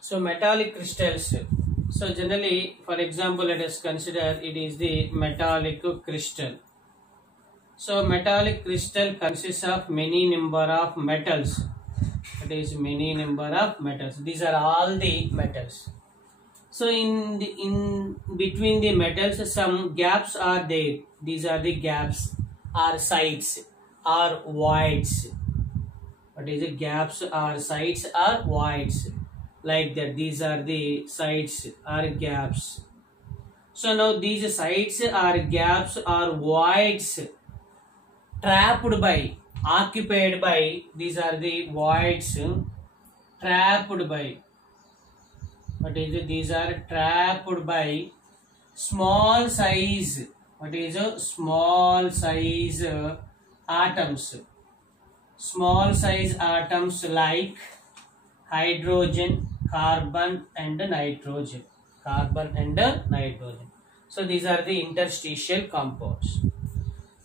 So metallic crystals. So generally, for example, let us consider it is the metallic crystal. So metallic crystal consists of many number of metals. It is many number of metals. These are all the metals. So in between the metals, some gaps are there. These are the gaps, or sides, or voids. What is it? Gaps or sides or voids, like that. These are the sides or gaps. So now these sides or gaps or voids trapped by, occupied by, these are the voids trapped by. What is it? These are trapped by small size. What is a small size atoms? Small size atoms like hydrogen, carbon and nitrogen. Carbon and nitrogen. So these are the interstitial compounds.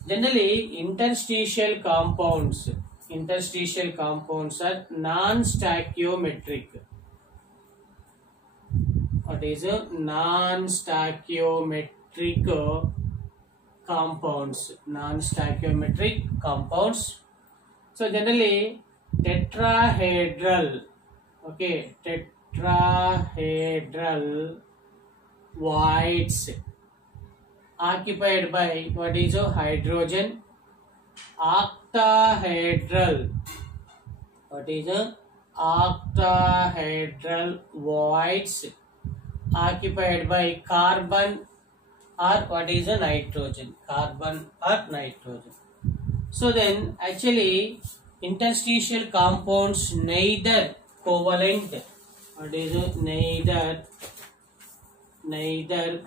Generally, interstitial compounds are non-stoichiometric. What is a non-stoichiometric compounds? Non-stoichiometric compounds. So generally, tetrahedral, okay, tetrahedral voids occupied by what is a hydrogen. Octahedral, what is a octahedral voids occupied by carbon or what is a nitrogen. Carbon or nitrogen. So then actually interstitial compounds neither covalent, what is it? Neither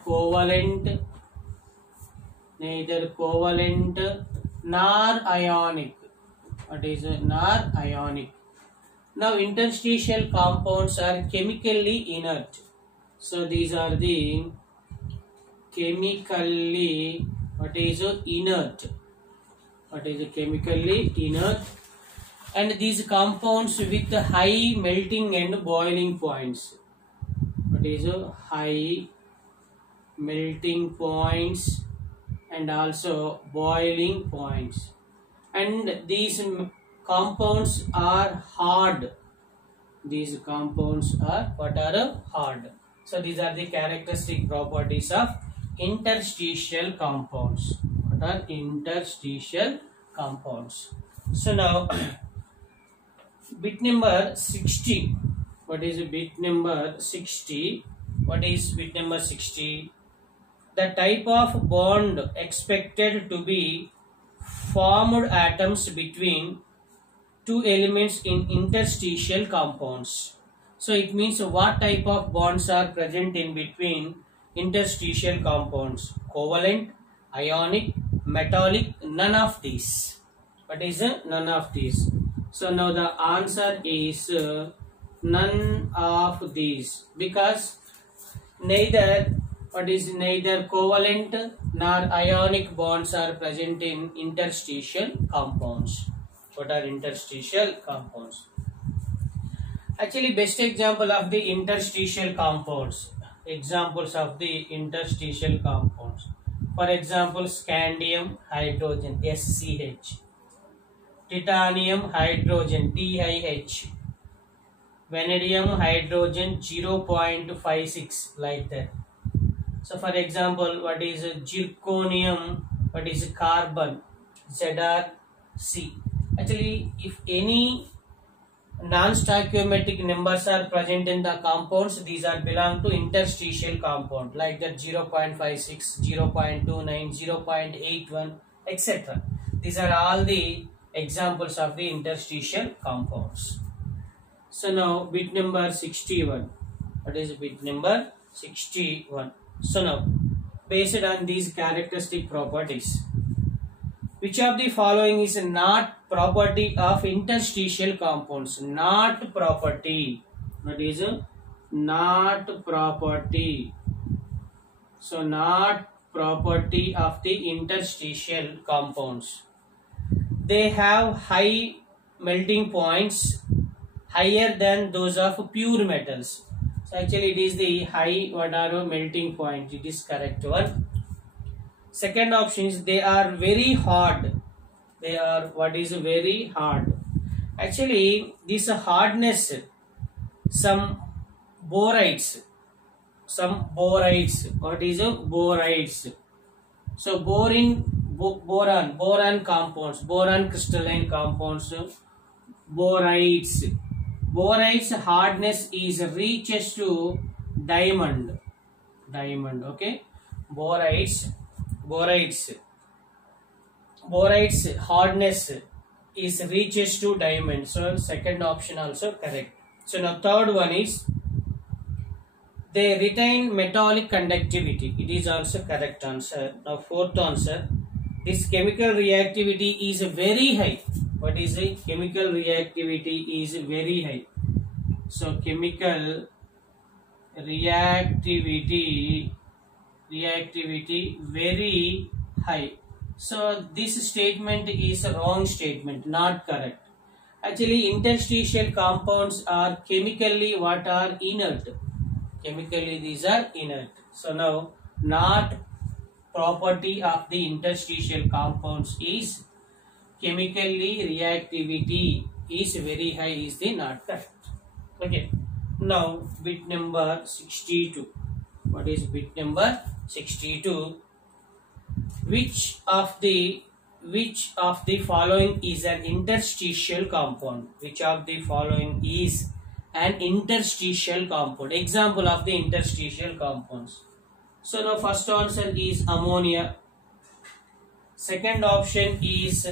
covalent nor ionic. What is it? Nor ionic. Now interstitial compounds are chemically inert. So these are the chemically, what is it? Inert. What is chemically inert, and these compounds with high melting and boiling points. What is high melting points and also boiling points, and these compounds are hard. These compounds are what are hard. So these are the characteristic properties of interstitial compounds. What are interstitial compounds? So now bit number 60. What is bit number 60? What is bit number 60? The type of bond expected to be formed atoms between two elements in interstitial compounds. So it means what type of bonds are present in between interstitial compounds? Covalent, ionic, metallic, none of these. What is none of these? So now the answer is none of these, because neither covalent nor ionic bonds are present in interstitial compounds. What are interstitial compounds? Actually, best example of the interstitial compounds. Examples of the interstitial compounds. For example, scandium hydrogen SCH, titanium hydrogen TiH, vanadium hydrogen 0.56, like that. So for example, what is zirconium? What is carbon? ZrC. Actually, if any non-stoichiometric numbers are present in the compounds, these are belong to interstitial compound, like that 0.56, 0.29, 0.81, etc. These are all the examples of the interstitial compounds. So now bit number 61. What is bit number 61? So now, based on these characteristic properties, which of the following is not property of interstitial compounds? Not property. What is not property? So not property of the interstitial compounds. They have high melting points, higher than those of pure metals. So actually it is the high water melting point. It is correct one. Second option is they are very hard. They are what is very hard. Actually this hardness, some borides, what is a borides? So boron compounds, boron crystalline compounds, borides. Borides hardness is reaches to diamond. Okay. Borides hardness is reaches to diamond. So second option also correct. So now third one is they retain metallic conductivity. It is also correct answer. Now fourth answer, this chemical reactivity is very high. What is it? Chemical reactivity is very high. So chemical reactivity very high. So this statement is a wrong statement, not correct. Actually interstitial compounds are chemically what are inert. Chemically these are inert. So now not property of the interstitial compounds is chemically reactivity is very high is the not correct. Okay. Now bit number 62. What is bit number 62? Which of the following is an interstitial compound? Which of the following is an interstitial compound? Example of the interstitial compounds. So now first answer is ammonia. Second option is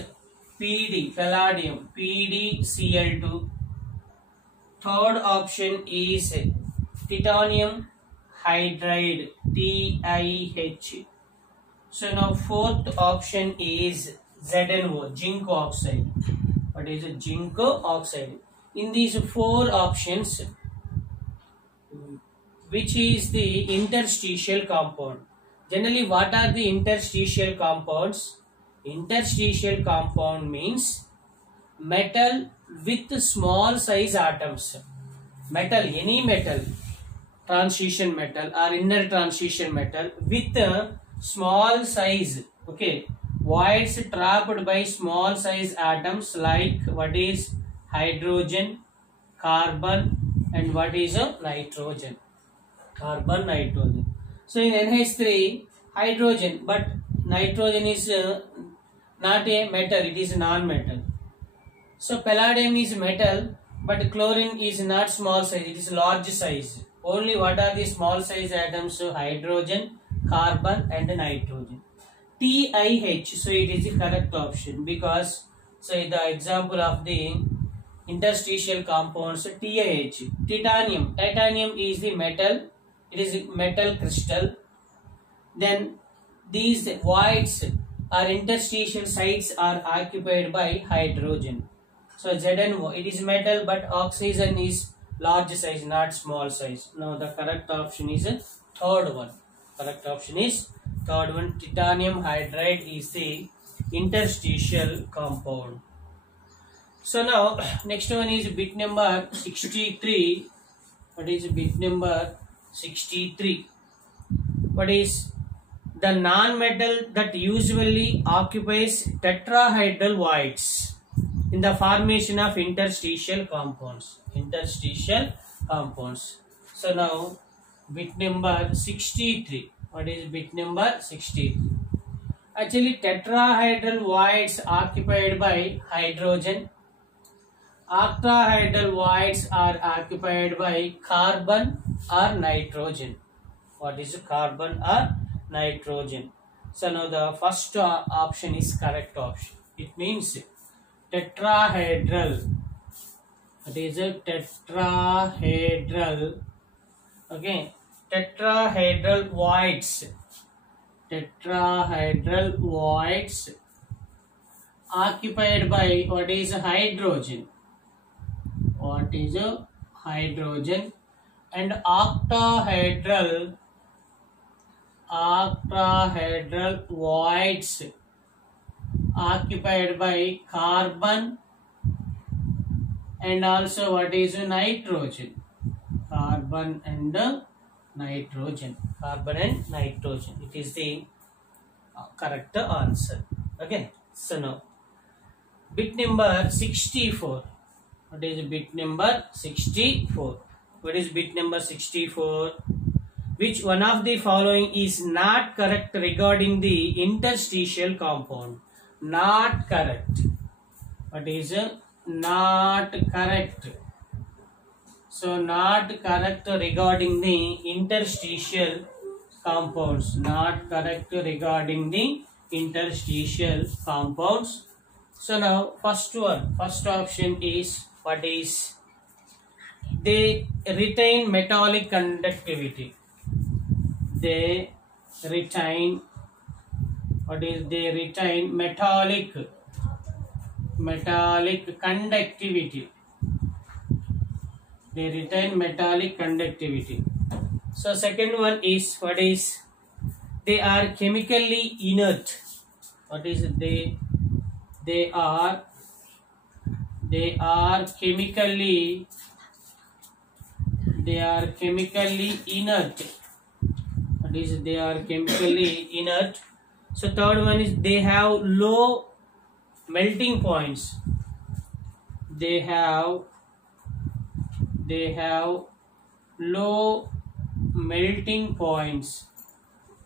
palladium, PdCl2. Third option is titanium hydride, TiH. So now fourth option is ZnO, zinc oxide. What is it? Zinc oxide. In these four options, which is the interstitial compound? Generally, what are the interstitial compounds? Interstitial compound means metal with small size atoms. Metal, any metal, transition metal or inner transition metal with a small size, okay, voids trapped by small size atoms like what is hydrogen, carbon, and what is a nitrogen. Carbon, nitrogen. So in NH3 hydrogen, but nitrogen is not a metal, it is non-metal. So palladium is metal, but chlorine is not small size, it is large size. Only what are the small size atoms? So hydrogen, carbon, and nitrogen. TiH, so it is the correct option because so the example of the interstitial compounds TiH. Titanium is the metal, it is a metal crystal. Then these voids or interstitial sites are occupied by hydrogen. So ZnO, it is metal but oxygen is large size, not small size. Now the correct option is a third one. Correct option is third one. Titanium hydride is the interstitial compound. So now next one is bit number 63. What is bit number 63? What is the non-metal that usually occupies tetrahedral voids in the formation of interstitial compounds? Interstitial compounds. So now bit number 63. What is bit number 63? Actually tetrahedral voids occupied by hydrogen. Octahedral voids are occupied by carbon or nitrogen. What is carbon or nitrogen? So now the first option is correct option. It means tetrahedral. It is a tetrahedral. Okay, tetrahedral voids. Tetrahedral voids occupied by what is hydrogen. What is a hydrogen? And octahedral voids occupied by carbon and also what is nitrogen. Carbon carbon and nitrogen. Carbon and nitrogen. It is the correct answer. Okay. So now bit number 64. What is bit number 64? What is bit number 64? Which one of the following is not correct regarding the interstitial compound? Not correct. What is not correct? So not correct regarding the interstitial compounds. Not correct regarding the interstitial compounds. So now first option is, what is? They retain metallic conductivity. They retain, what is? They retain metallic conductivity. They retain metallic conductivity. So second one is, what is? They are chemically inert. What is it? They are chemically inert. What is it? They are chemically inert. So third one is, they have low melting points. They have low melting points.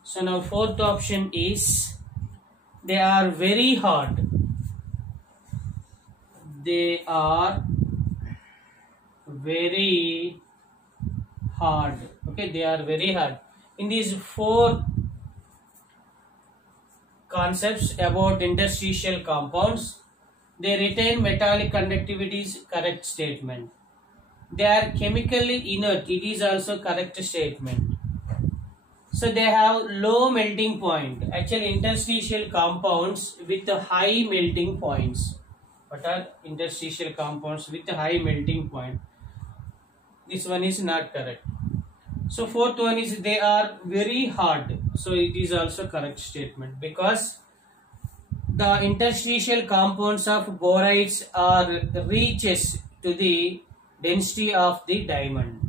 So now fourth option is, they are very hard. They are very hard. Okay, they are very hard. In these four concepts about interstitial compounds, they retain metallic conductivity is correct statement. They are chemically inert. It is also correct statement. So they have low melting point. Actually, interstitial compounds with high melting points. What are interstitial compounds with high melting point? This one is not correct. So fourth one is, they are very hard. So it is also correct statement, because the interstitial compounds of borides are reaches to the density of the diamond.